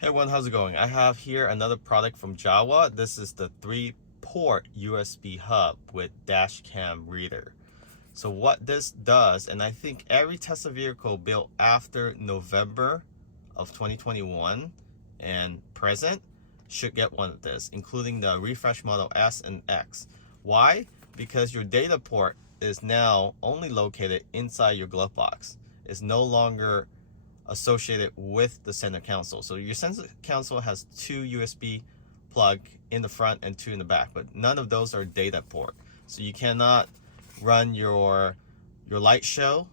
Hey everyone, how's it going? I have here another product from JOWUA. This is the 3-port USB hub with dash cam reader. So what this does, and I think every Tesla vehicle built after November of 2021 and present should get one of this, including the refresh model S and X. Why? Because your data port is now only located inside your glove box. It's no longer associated with the center console. So your center console has two USB plug in the front and two in the back, but none of those are data port. So you cannot run your LightShow,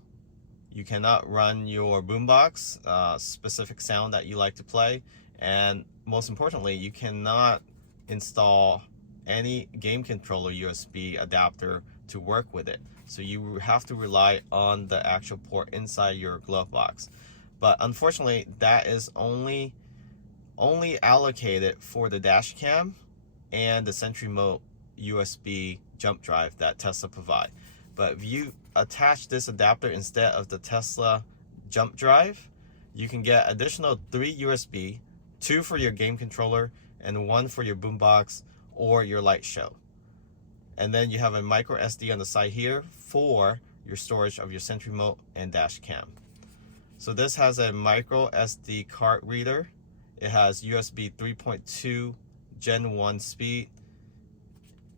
you cannot run your boombox, specific sound that you like to play, and most importantly, you cannot install any game controller USB adapter to work with it. So you have to rely on the actual port inside your glove box. But unfortunately, that is only allocated for the dash cam and the Sentry Mode USB jump drive that Tesla provide. But if you attach this adapter instead of the Tesla jump drive, you can get additional 3 USB, 2 for your game controller and 1 for your boombox or your LightShow. And then you have a micro SD on the side here for your storage of your Sentry Mode and dash cam. So this has a micro SD card reader. It has USB 3.2 Gen 1 speed,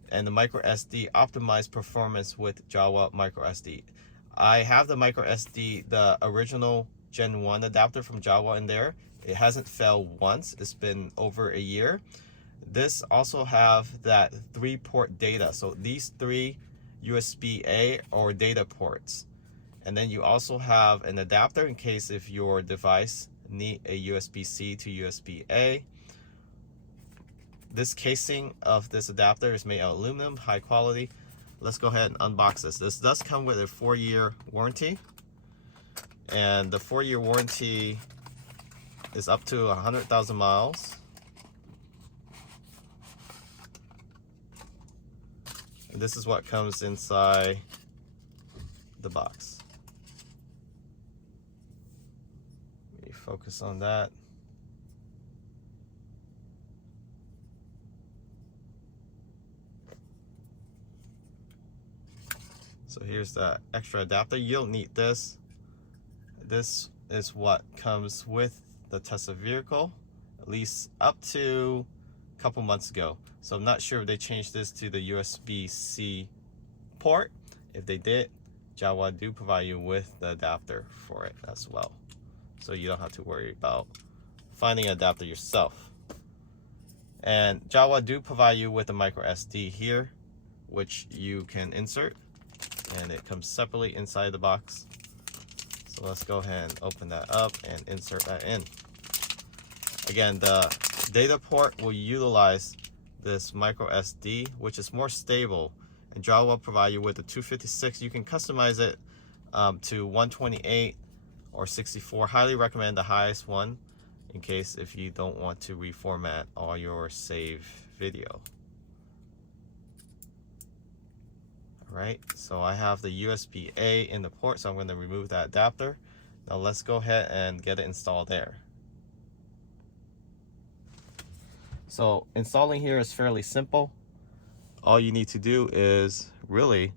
and the micro SD optimized performance with JOWUA micro SD. I have the micro SD, the original Gen 1 adapter from JOWUA in there. It hasn't failed once. It's been over a year. This also have that 3-port data. So these 3 USB-A or data ports. And then you also have an adapter in case if your device need a USB-C to USB-A. This casing of this adapter is made out of aluminum, high quality. Let's go ahead and unbox this. This does come with a 4-year warranty. And the 4-year warranty is up to 100,000 miles. And this is what comes inside the box. Focus on that. So here's the extra adapter. You don't need this. This is what comes with the Tesla vehicle, at least up to a couple months ago. So I'm not sure if they changed this to the USB-C port. If they did, JOWUA do provide you with the adapter for it as well. So you don't have to worry about finding an adapter yourself. And JOWUA do provide you with a micro SD here, which you can insert, and it comes separately inside the box. So let's go ahead and open that up and insert that in. Again, the data port will utilize this micro SD, which is more stable, and JOWUA provide you with a 256. You can customize it to 128 or 64. Highly recommend the highest one in case if you don't want to reformat all your save video. Alright, so I have the USB-A in the port, so I'm going to remove that adapter. Now let's go ahead and get it installed there. So installing here is fairly simple. All you need to do is really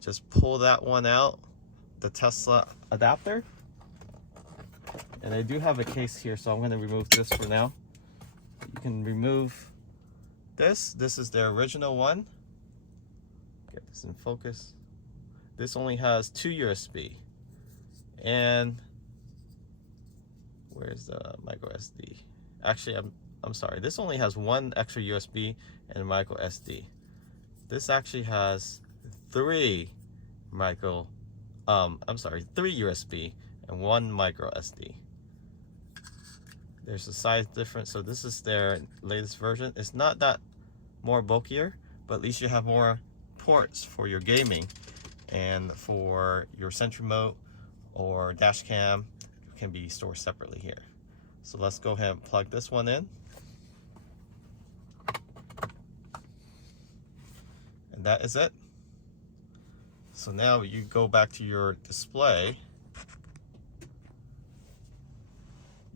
just pull that one out, the Tesla adapter, and I do have a case here, so I'm going to remove this for now. You can remove this. This is the original one. Get this in focus. This only has 2 USB, and where's the micro SD? Actually, I'm sorry, this only has 1 extra USB and a micro SD. This actually has 3 USB and 1 micro SD. There's a size difference, so this is their latest version. It's not that more bulkier, but at least you have more ports for your gaming, and for your Sentry Mode or dash cam can be stored separately here. So let's go ahead and plug this one in. And that is it. So now you go back to your display.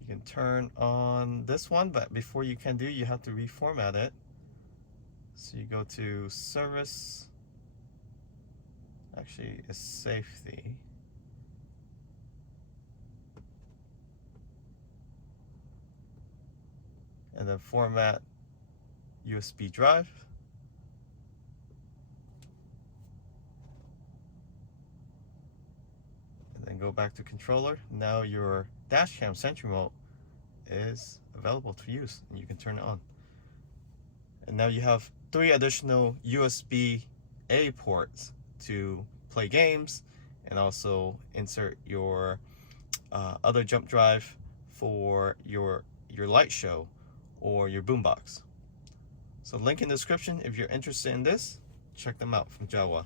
You can turn on this one, but before you can do, you have to reformat it. So you go to service, actually it's safety. And then format USB drive. And then go back to controller. Now your dashcam Sentry Mode is available to use, and you can turn it on. And now you have 3 additional USB-A ports to play games, and also insert your other jump drive for your LightShow or your boombox. So link in the description if you're interested in this. Check them out from JOWUA.